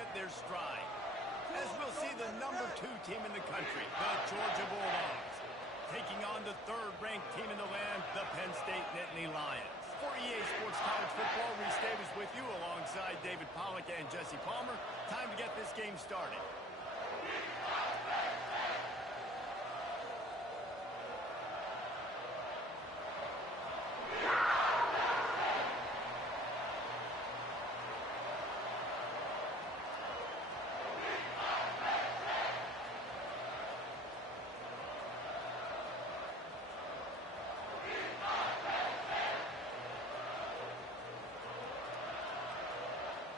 hit their stride. As we'll see the #2 team in the country, the Georgia Bulldogs, taking on the third-ranked team in the land, the Penn State Nittany Lions. For EA Sports College Football, Reese Davis with you alongside David Pollack and Jesse Palmer. Time to get this game started.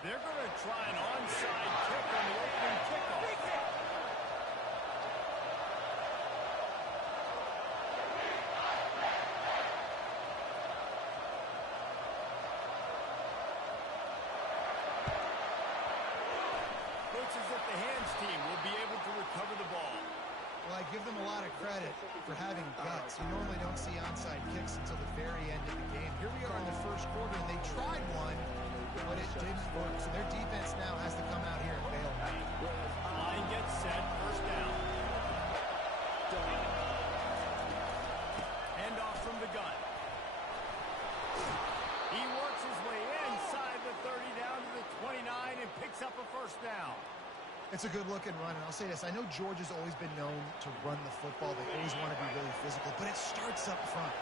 They're going to try an onside kick on the opening kickoff. Looks as if the hands team will be able to recover the ball. Well, I give them a lot of credit for having guts. You normally don't see onside kicks until the very end of the game. Here we are in the first quarter, and they tried one, but it didn't work. So their defense now has to come out here and bail. Line gets set, first down. Hand off from the gun. He works his way inside the 30 down to the 29 and picks up a first down. It's a good-looking run, and I'll say this. I know Georgia's always been known to run the football. They always want to be really physical, but it starts up front.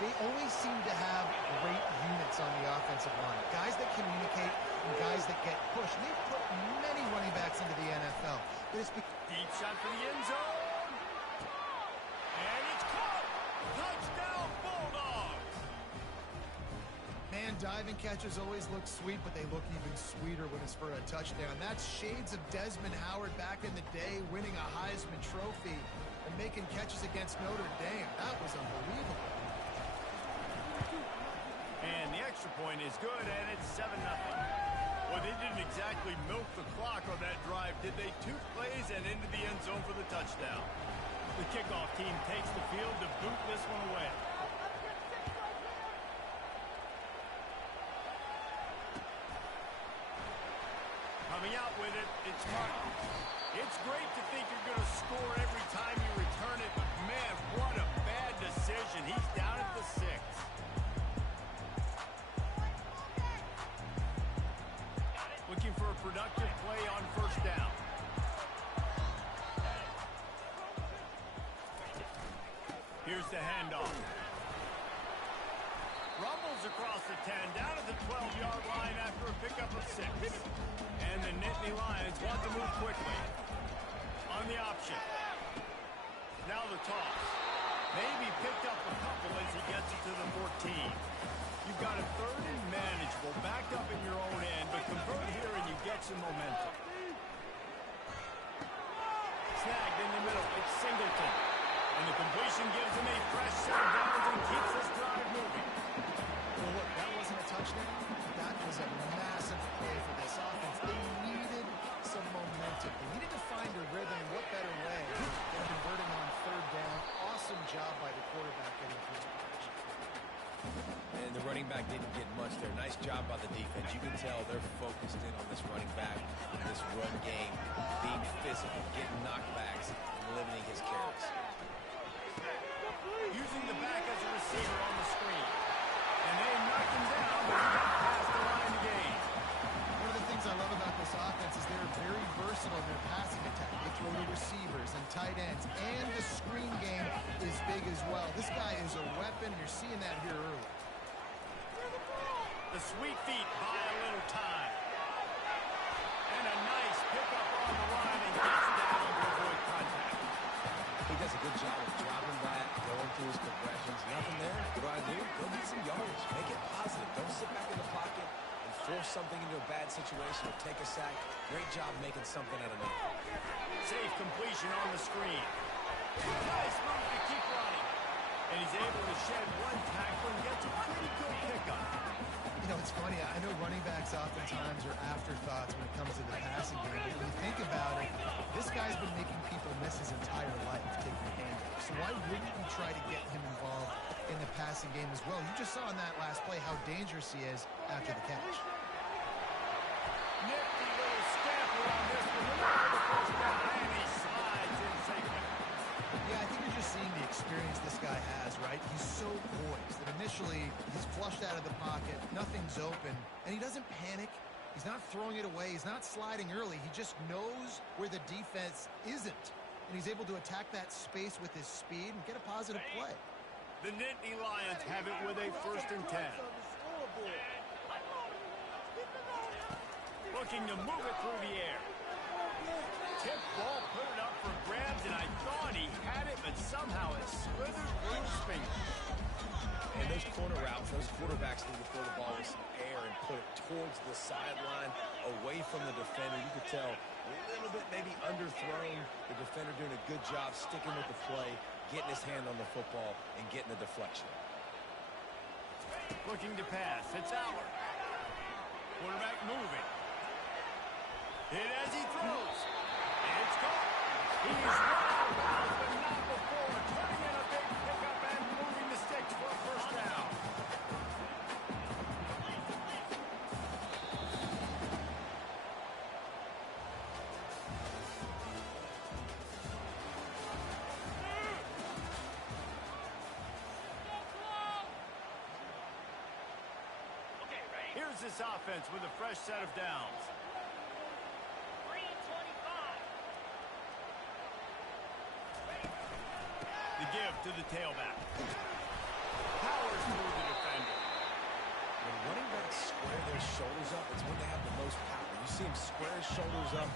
They always seem to have great units on the offensive line. Guys that communicate and guys that get pushed. And they've put many running backs into the NFL. But it's deep shot for the end zone. And it's caught. Touchdown, Bulldogs. Man, diving catches always look sweet, but they look even sweeter when it's for a touchdown. That's shades of Desmond Howard back in the day, winning a Heisman Trophy and making catches against Notre Dame. That was unbelievable. And the extra point is good, and it's 7-0. Well, they didn't exactly milk the clock on that drive, did they? 2 plays and into the end zone for the touchdown. The kickoff team takes the field to boot this one away. Coming out with it, it's Martin. It's great to think you're going to score every time you return it, but man, what a bad decision. He's down at the 6. Looking for a productive play on first down. Here's the handoff. Rumbles across the 10, down at the 12-yard line after a pickup of 6. And the Nittany Lions want to move quickly. On the option. Now the toss. Maybe picked up a couple as he gets it to the 14. You've got a third and manageable, backed up in your own end, but convert here and you get some momentum. Snagged in the middle, it's Singleton. And the completion gives him a fresh set of downs and keeps this drive moving. Well, look, that wasn't a touchdown. That was a massive play for this offense. They needed some momentum. They needed to find a rhythm, and what better way than converting on third down. Awesome job by the quarterback getting through his protection. And the running back didn't get much there. Nice job by the defense. You can tell they're focused in on this running back, this run game, being physical, getting knockbacks, and limiting his carries. Using the back as a receiver on the screen. And they knocked him down, but he got past the line to gain. One of the things I love about this offense is they're very versatile in their passing attack. They throw to receivers and tight ends, and the screen game is big as well. This guy is a weapon. You're seeing that here early. The sweet feet buy a little time. And a nice pickup on the line and gets down to avoid contact. He does a good job of dropping back, going through his progressions. Nothing there. What do I do? Go get some yardage. Make it positive. Don't sit back in the pocket and force something into a bad situation or take a sack. Great job making something out of nothing. Safe completion on the screen. Nice move to keep running. And he's able to shed one tackle and gets a pretty good pickup. You know, it's funny. I know running backs oftentimes are afterthoughts when it comes to the passing game. But when you think about it, this guy's been making people miss his entire life taking handoffs. So why wouldn't you try to get him involved in the passing game as well? You just saw in that last play how dangerous he is after the catch. Nifty little scamper is open, and he doesn't panic. He's not throwing it away. He's not sliding early. He just knows where the defense isn't, and he's able to attack that space with his speed and get a positive play. The Nittany Lions have it with a 1st and 10. Looking to move it through the air. Tip ball, put it up for grabs, and I thought he had it, but somehow it slithered through his fingers. And those corner routes, those quarterbacks need to throw the ball with some air and put it towards the sideline, away from the defender. You could tell a little bit maybe underthrown. The defender doing a good job sticking with the play, getting his hand on the football, and getting the deflection. Looking to pass. It's Aller. Quarterback moving. Hit as he throws. It's caught. He's run out of bounds, but not before. Turning in a big pickup and moving the sticks for a 1st down. Here's this offense with a fresh set of downs. The give to the tailback. Powers through the defender. When running backs square their shoulders up, it's when they have the most power. You see him square his shoulders up,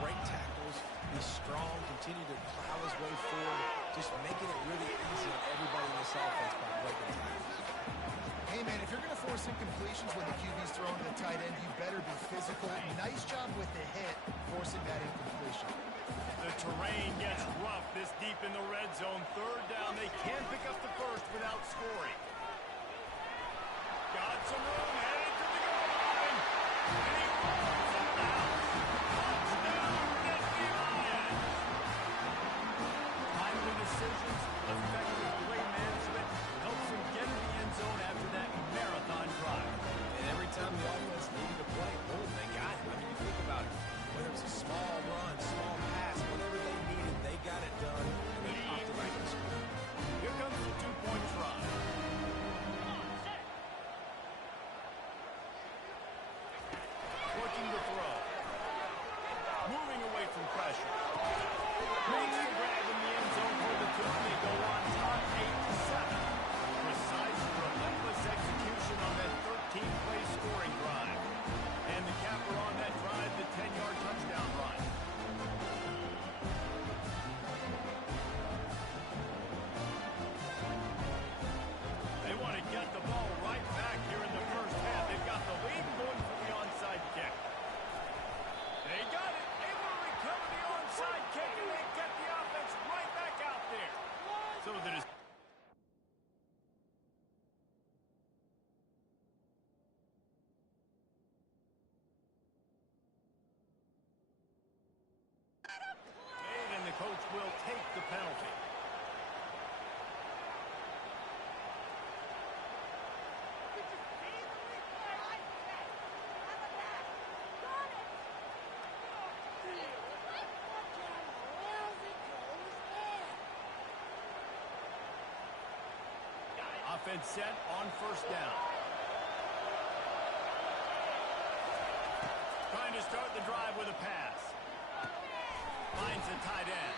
break tackles, be strong, continue to plow his way forward, just making it really easy on everybody in this offense by breaking tackles. Hey, man, if you're going to force incompletions when the QB's throwing to the tight end, you better be physical. Nice job with the hit, forcing that incompletion. The terrain gets rough this deep in the red zone. 3rd down. They can pick up the 1st without scoring. Got some room. Headed to the goal line. And he rolls it down. Touchdown, Nittany Lions. Timely decisions, effective play management helps him get in the end zone after that marathon drive. And every time the offense needed to play, boom, they got it. I mean, you think about it. Whether it's a small run, small pass, whatever they needed, they got it done, and they popped it right in the screen. Here comes the 2-point try. Looking to throw. Moving away from pressure. Makes the grab in the end zone for the 2. They go on top 8-7. Precise, relentless execution on that 13-play scoring drive. And the capper on that drive, the 10-yard touchdown run. They want to get the ball right back here in the 1st half. They've got the lead going for the onside kick. They got it. Able to recover the onside kick, and they get the offense right back out there. So that is... and the coach will take the penalty. Offense set on 1st down. Trying to start the drive with a pass. Finds a tight end.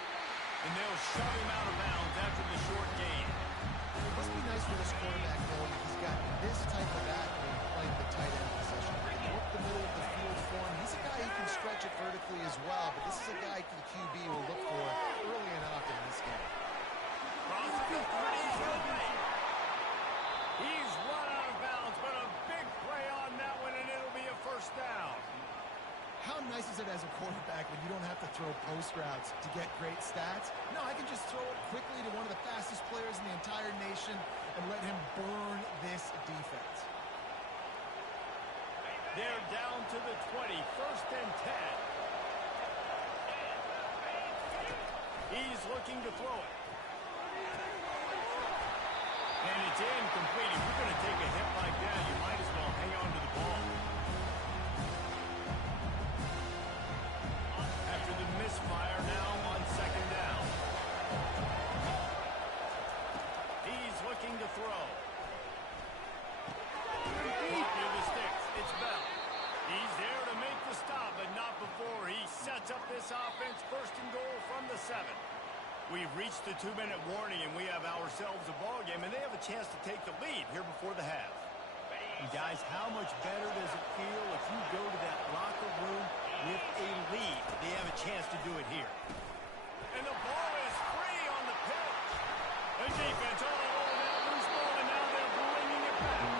And they'll shove him out of bounds after the short gain. It must be nice for this quarterback, knowing he's got this type of athlete playing the tight end position. Work the middle of the field for him. He's a guy who can stretch it vertically as well, but this is a guy the QB will look for early and often in this game. Crossing the 30. He's run out of bounds, but a big play on that one, and it'll be a 1st down. How nice is it as a quarterback when you don't have to throw post routes to get great stats? No, I can just throw it quickly to one of the fastest players in the entire nation and let him burn this defense. They're down to the 20, 1st and 10. He's looking to throw it. And it's incomplete. If you're going to take a hit like that, you might as well hang on to the ball. After the misfire, now on 2nd down. He's looking to throw. Near the stick. sets up this offense first and goal from the 7. We've reached the 2-minute warning, and we have ourselves a ball game, and they have a chance to take the lead here before the half. And guys, how much better does it feel if you go to that locker room with a lead? They have a chance to do it here. And the ball is free on the pitch. The defense all over that loose ball, and now they're bringing it back.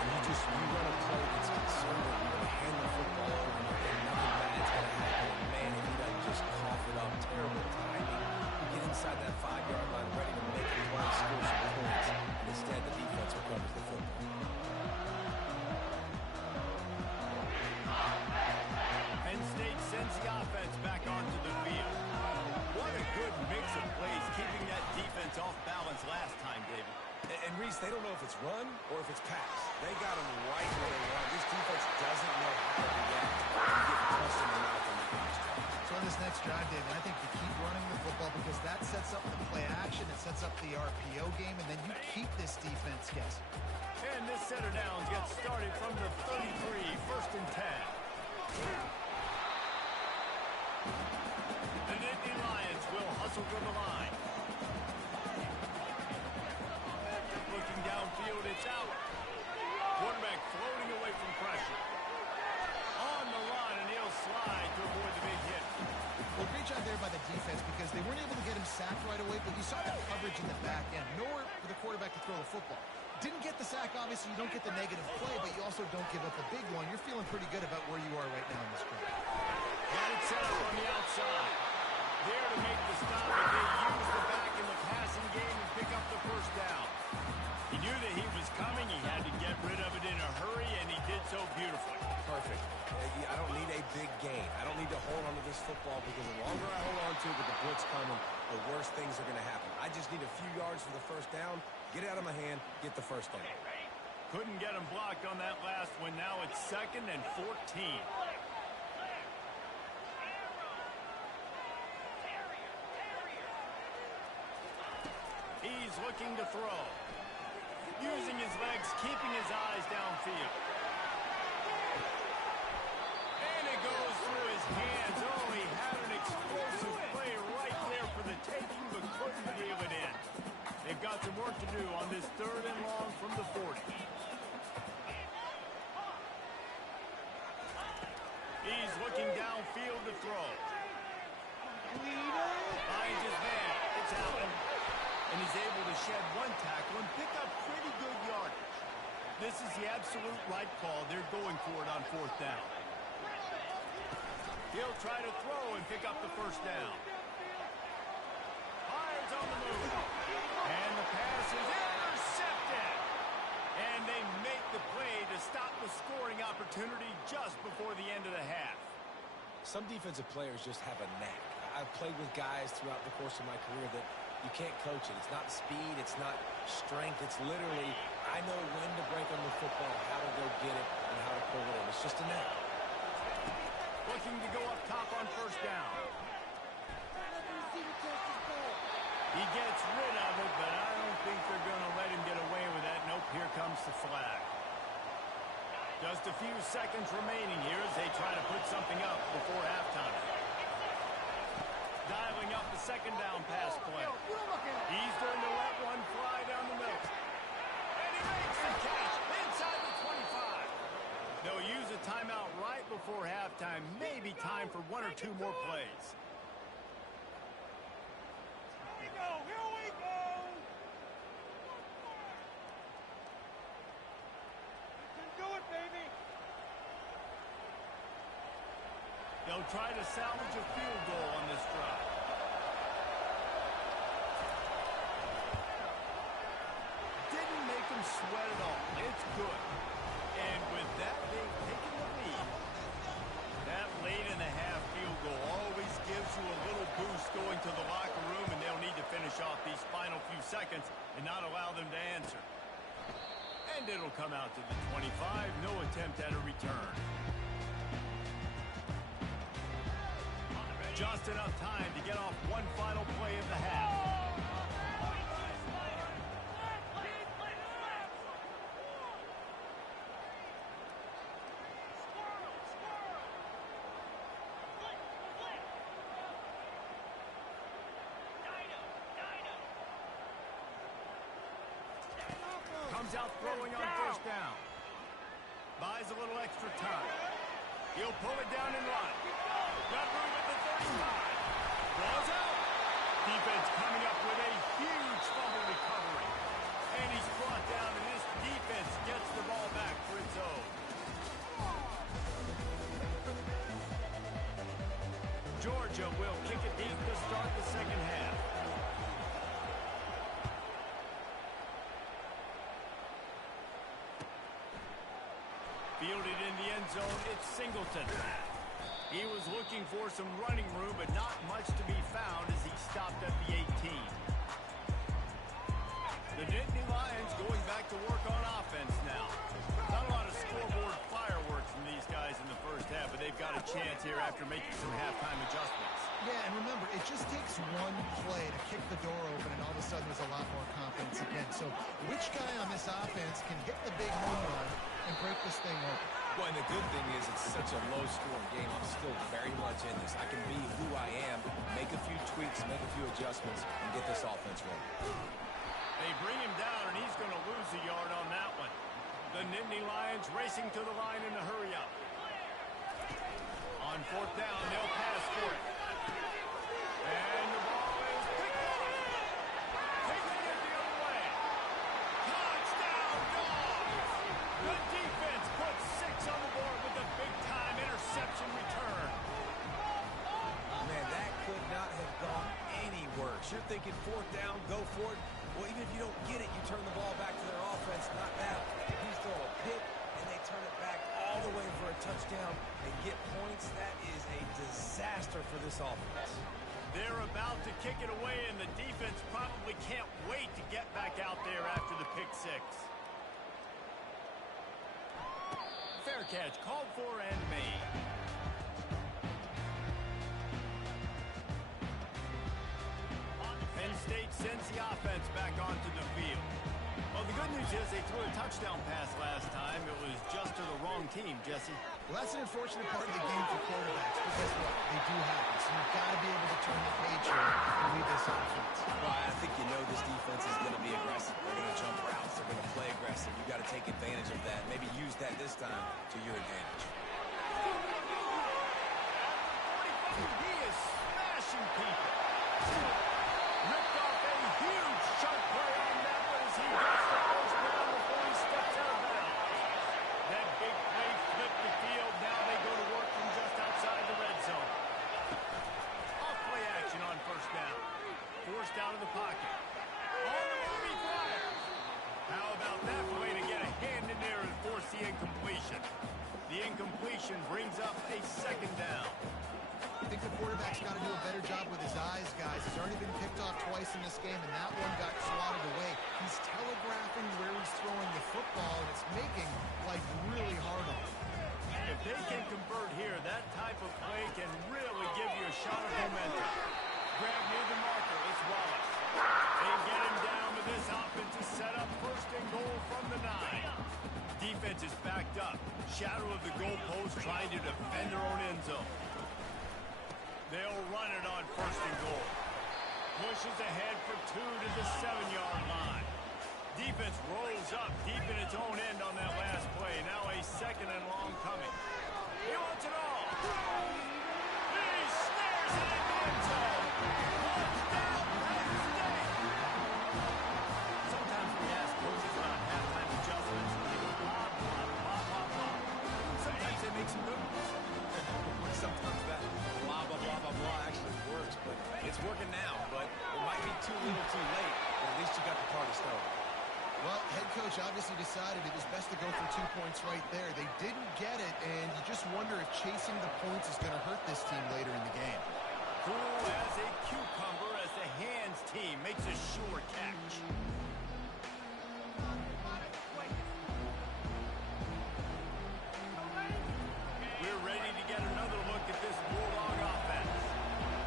And you run a play that's conservative. You're going to hand the football over, and nothing bad's going to happen. And man, if he doesn't just cough it up, terrible timing. Get inside that 5-yard line, ready to make a play, score some points. Instead, the defense recovers the football. Penn State sends the offense back onto the field. What a good mix of plays, keeping that defense off balance last time, David. And Reese, they don't know if it's run or if it's pass. They got them right where they want. This defense doesn't know how to react and get punched in the mouth on that last drive. So on this next drive, David, I think you keep running the football because that sets up the play action, it sets up the RPO game, and then you keep this defense guessing. And this set of downs gets started from the 33, first and 10. The Nittany Lions will hustle to the line. Looking downfield, it's out. Quarterback floating away from pressure. On the line, and he'll slide to avoid the big hit. Well, great job there by the defense because they weren't able to get him sacked right away, but you saw that coverage in the back end. Nowhere for the quarterback to throw the football. Didn't get the sack, obviously. You don't get the negative play, but you also don't give up a big one. You're feeling pretty good about where you are right now in this drive. Got it set up on the outside. There to make the stop, and they use the back in the passing game and pick up the first down. He knew that he was coming. He had to get rid of it in a hurry, and he did so beautifully. Perfect. I don't need a big gain. I don't need to hold on to this football because the longer I hold on to it with the blitz coming, the worse things are going to happen. I just need a few yards for the first down, get it out of my hand, get the first down. Couldn't get him blocked on that last one. Now it's 2nd and 14. He's looking to throw. Using his legs, keeping his eyes downfield. And it goes through his hands. Oh, he had an explosive play right there for the taking, but couldn't reel it in. They've got some work to do on this 3rd and long from the 40. He's looking downfield to throw. Finds his man. It's Allen. And he's able to shed one tackle and pick up pretty good yardage. This is the absolute right call. They're going for it on 4th down. He'll try to throw and pick up the first down. Fires on the move. And the pass is intercepted. And they make the play to stop the scoring opportunity just before the end of the half. Some defensive players just have a knack. I've played with guys throughout the course of my career that you can't coach it. It's not speed. It's not strength. It's literally, I know when to break on the football, how to go get it, and how to pull it in. It's just a knack. Looking to go up top on first down. He gets rid of it, but I don't think they're going to let him get away with that. Nope, here comes the flag. Just a few seconds remaining here as they try to put something up before halftime. Dialing up the 2nd down pass play. He's going to let one fly down the middle. And he makes the catch inside the 25. They'll use a timeout right before halftime. Maybe time for 1 or 2 more plays. Here we go! Here we go! You can do it, baby! They'll try to salvage a field goal on this drive. Didn't make them sweat at all. It's good. And with that, they've taken the lead. That late in the half field goal always gives you a little boost going to the locker room, and they'll need to finish off these final few seconds and not allow them to answer. And it'll come out to the 25. No attempt at a return. Just enough time to get off one final play of the half. He's out throwing on first down. Buys a little extra time. He'll pull it down and run. Got room at the 35. Ball's out. Defense coming up with a huge fumble recovery. And he's brought down, and this defense gets the ball back for its own. Georgia will kick it deep to start the second half. Fielded in the end zone, it's Singleton. He was looking for some running room, but not much to be found as he stopped at the 18. The Nittany Lions going back to work on offense now. Not a lot of scoreboard fireworks from these guys in the first half, but they've got a chance here after making some halftime adjustments. Yeah, and remember, it just takes one play to kick the door open, and all of a sudden there's a lot more confidence again. So which guy on this offense can hit the big home run and break this thing open? Well, and the good thing is it's such a low-scoring game. I'm still very much in this. I can be who I am, make a few tweaks, make a few adjustments, and get this offense rolling. They bring him down, and he's going to lose a yard on that one. The Nittany Lions racing to the line in a hurry-up. On fourth down, they'll pass for it. And the ball is picked off. Taking it the other way. Touchdown, Dogs! The defense puts 6 on the board with a big-time interception return. Man, that could not have gone any worse. You're thinking fourth down, go for it. Well, even if you don't get it, you turn the ball back to their offense. Not that. He's throwing a pick, and they turn it back all the way for a touchdown and get points. That is a disaster for this offense. They're about to kick it away, and the defense probably can't wait to get back out there after the pick six. Fair catch called for and made. Penn State sends the offense back onto the field. Well, the good news is they threw a touchdown pass last time. It was just to the wrong team, Jesse. Well, that's an unfortunate part of the game for quarterbacks, but guess what? They do happen. So you've got to be able to turn the page here and lead this offense. Well, I think you know this defense is going to be aggressive. They're going to jump routes. They're going to play aggressive. You've got to take advantage of that. Maybe use that this time to your advantage. He is smashing people. Ripped off a huge shot play on that one as he gets the first down before he steps out of bounds. That big play flipped the field. Now they go to work from just outside the red zone. Off play action on first down. Forced out of the pocket. On the move, he fires. How about that way to get a hand in there and force the incompletion? The incompletion brings up a second down. I think the quarterback's got to do a better job with his eyes, guys. He's already been picked off twice in this game, and that one got swatted away. He's telegraphing where he's throwing the football, and it's making life really hard on him. If they can convert here, that type of play can really give you a shot of momentum. Grab near the marker, it's Wallace. They get him down with this offense to set up first and goal from the 9. Defense is backed up. Shadow of the goalpost trying to defend their own end zone. They'll run it on first and goal. Pushes ahead for 2 to the 7-yard line. Defense rolls up deep in its own end on that last play. Now a second and long coming. He wants it all. He snares it in the end zone. Touchdown, Penn State. Sometimes we ask coaches on halftime adjustments, and they go blah, blah, blah, blah, blah. Sometimes they make some good ones. Sometimes that blah, blah, blah, blah, blah actually works, but it's working now. But it might be too little too late, but at least you got the party started. Well, head coach obviously decided it was best to go for 2 points right there. They didn't get it, and you just wonder if chasing the points is going to hurt this team later in the game. Cool as a cucumber as the hands team makes a sure catch. We're ready to get another look at this Bulldog offense.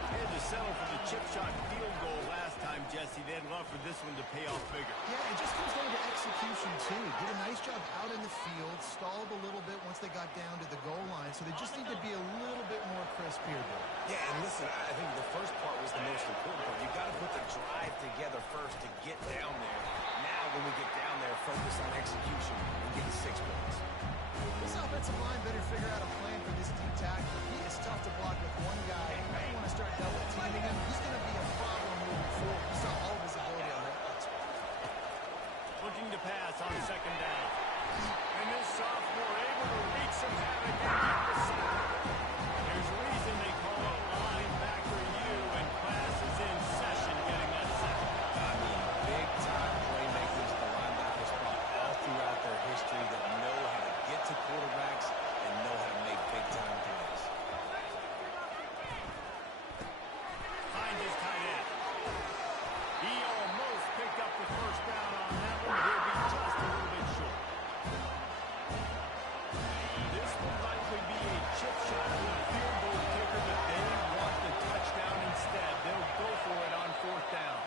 They had to settle for the chip shot field goal last time, Jesse. They'd love for this one to pay off bigger. Yeah, it just comes down to execution, too. Did a nice job out in the field, stalled a little bit once they got down to the goal line, so they just need to be a little bit more crisp here, Bill. Yeah, and listen, I think the first part was the most important part. You've got to put the drive together first to get down there. Now when we get down there, focus on execution and get the 6 points. This offensive line better figure out a plan for this deep tackle. He is tough to block with one guy. You want to start double teaming him. He's going to be a problem moving forward. You saw all of his ability on that last one. Looking to pass on second down. And this sophomore able to wreak some havoc and get the sack. There's a reason they call it linebacker U, and class is in session getting that sack. I mean, big-time playmakers the linebackers brought all throughout their history that know how to get to quarterbacks and know how to make big-time plays. Find his tight end. He almost picked up the first down on that one. He'll be just a little bit short. This will likely be a chip shot to the field goal kicker, but they want the touchdown instead. They'll go for it on fourth down.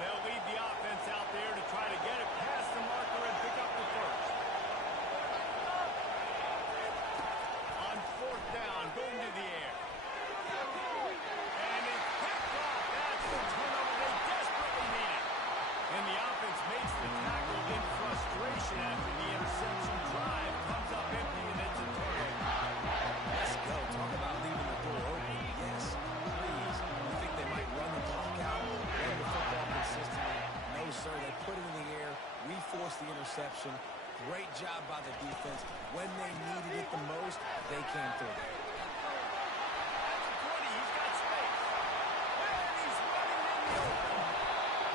They'll lead the offense out there to try to get it past the marker and pick up the first. On fourth down, going to the air. And it's picked off. That's the turnover they desperately needed. And the offense makes the tackle in frustration after the interception. Drive comes up empty, and it's a turnover. Let's go. Talk about leaving the door open. Yes, please. You think they might run the clock out, run the football consistently? No, sir. They put it in the air. We forced the interception. Great job by the defense. When they needed it the most, they came through. That's a 20. He's got space. And he's running in the open.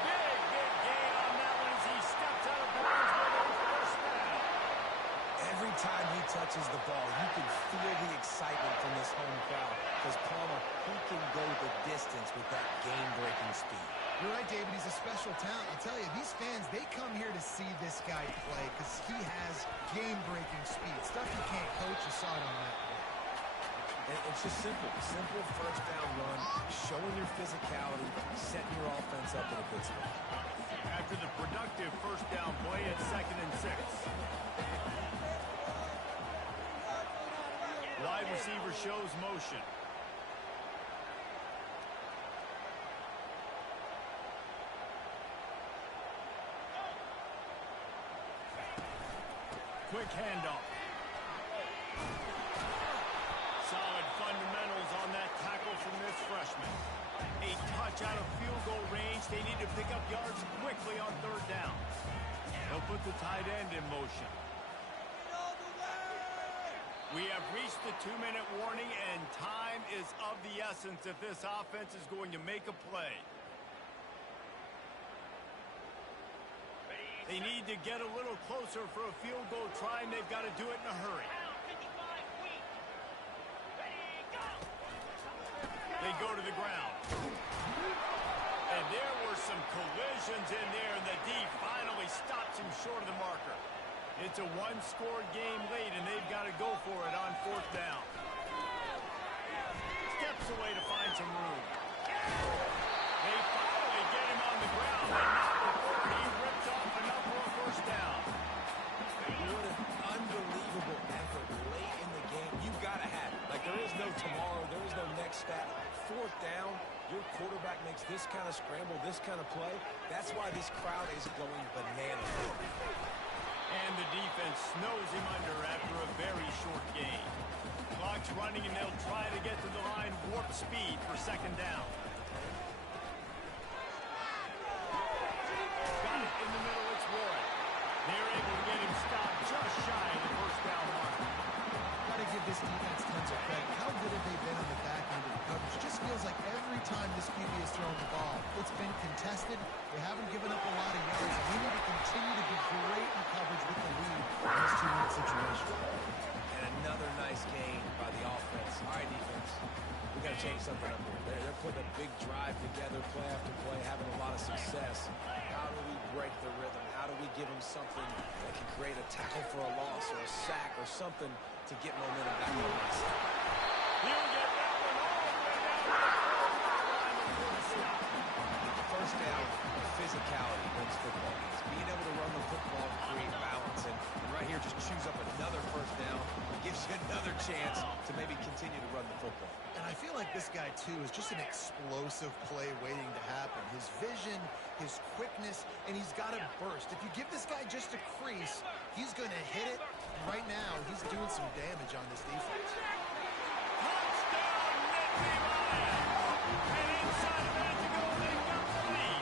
Big gain on that one as he steps out of bounds with a first down. Every time he touches the ball, you can feel the excitement from this home crowd because Palmer, he can go the distance with that game-breaking speed. You're right, David. He's a special talent. I'll tell you, these fans, they come here to see this guy play because he has game-breaking speed. Stuff you can't coach. You saw it on that play. And it's just simple. Simple first down run, showing your physicality, setting your offense up in a good spot. After the productive first down play, it's 2nd and 6. Wide receiver shows motion. Quick handoff. Solid fundamentals on that tackle from this freshman. A touch out of field goal range. They need to pick up yards quickly on third down. They'll put the tight end in motion. We have reached the 2-minute warning, and time is of the essence if this offense is going to make a play. They need to get a little closer for a field goal try, and they've got to do it in a hurry. They go to the ground. And there were some collisions in there, and the D finally stops him short of the marker. It's a one-score game late, and they've got to go for it on fourth down. Steps away to find some room. They finally get him on the ground, but not before he ripped off enough for a first down. What an unbelievable effort late in the game. You've got to have it. Like, there is no tomorrow. There is no next step. Fourth down, your quarterback makes this kind of scramble, this kind of play. That's why this crowd is going bananas. And the defense snows him under after a very short game. Clock's running, and they'll try to get to the line warp speed for second down. Got it in the middle, it's Warren. They're able to get him stopped just shy of the first down mark. Got to give this defense tons of credit. How good have they been on the back end of the coverage? Just feels like every time this QB has thrown the ball, it's been contested. They haven't given up a lot of yards. They need to continue to be great in coverage with the lead in this 2-minute situation. And another nice game by the offense. All right, defense. We got to change something up here. They're putting a big drive together, play after play, having a lot of success. How do we break the rhythm? How do we give them something that can create a tackle for a loss or a sack or something to get momentum back on the side? He'll get that one all the way down to the line before the snap. First down, physicality wins football games. Being able to run the football chance to maybe continue to run the football. And I feel like this guy, too, is just an explosive play waiting to happen. His vision, his quickness, and he's got a burst. If you give this guy just a crease, he's going to hit it. Right now, he's doing some damage on this defense. Touchdown, Nittany Lions! And inside of that to go, they've got the lead.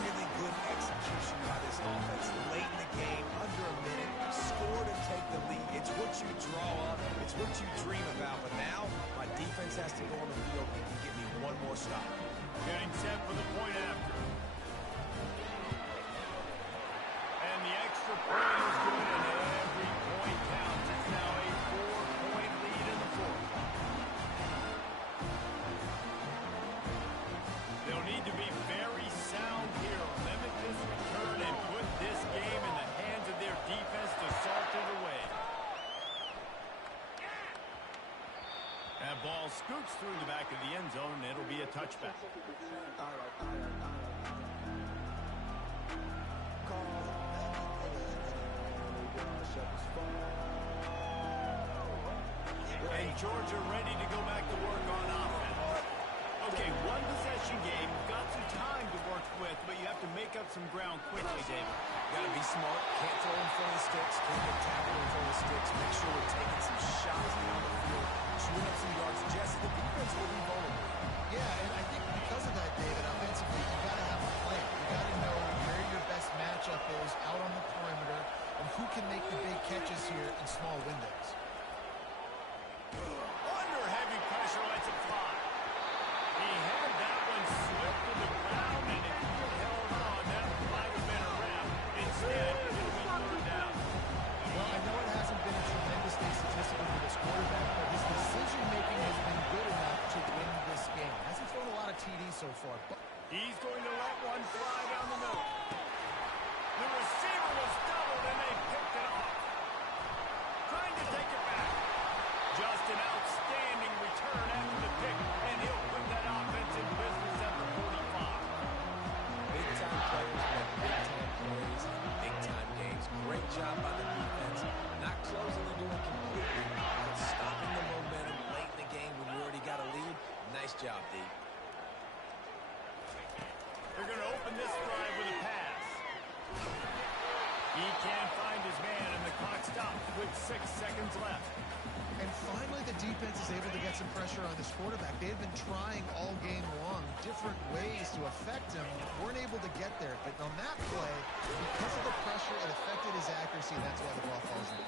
Really good execution by this offense late in the game, under a minute, score to take the lead. It's what you draw up, it's what you dream about, but now my defense has to go on the field and give me one more stop. Getting set for the point after. And the extra point is good, and every point counts. It's now a 4-point lead in the fourth. They'll need to be very sound here. Limit this return and put this game in the hands of their defense to salt it away. That ball scoots through the back of the end zone, and it'll be a touchback. And Georgia ready to go back to work on offense. Okay, one possession game. Got some time to work with, but you have to make up some ground quickly, David. Got to be smart. Can't throw in front of the sticks. Can't get tackled in front of the sticks. Make sure we're taking some shots down the field. Chewing up some yards. Jesse, the defense will be vulnerable. Yeah, and I think because of that, David, offensively, you got to have a plan. You got to know where your best matchup is out on the perimeter and who can make the big catches here in small windows. Under heavy pressure, lets it fly. He had that one slip to the ground, and if he had held on, that might have been a wrap. Instead, it'll be third down. Well, I know it hasn't been a tremendous day statistically for this quarterback, but his decision-making has been good enough to win this game. Hasn't thrown a lot of TDs so far. But He's going to let one fly down the middle. The receiver was doubled, and they picked it off. Trying to take it back. Just an outstanding return after the pick, and he'll put that offense in business at the 45. Big-time players make big-time plays in big-time games. Great job by the defense. Not closing the door completely, but stopping the momentum late in the game when you already got a lead. Nice job, D. They're going to open this drive with a pass. He can't find his man, and the clock stops with 6 seconds left. And finally, the defense is able to get some pressure on this quarterback. They've been trying all game long different ways to affect him. Weren't able to get there. But on that play, because of the pressure, it affected his accuracy, and that's why the ball falls in.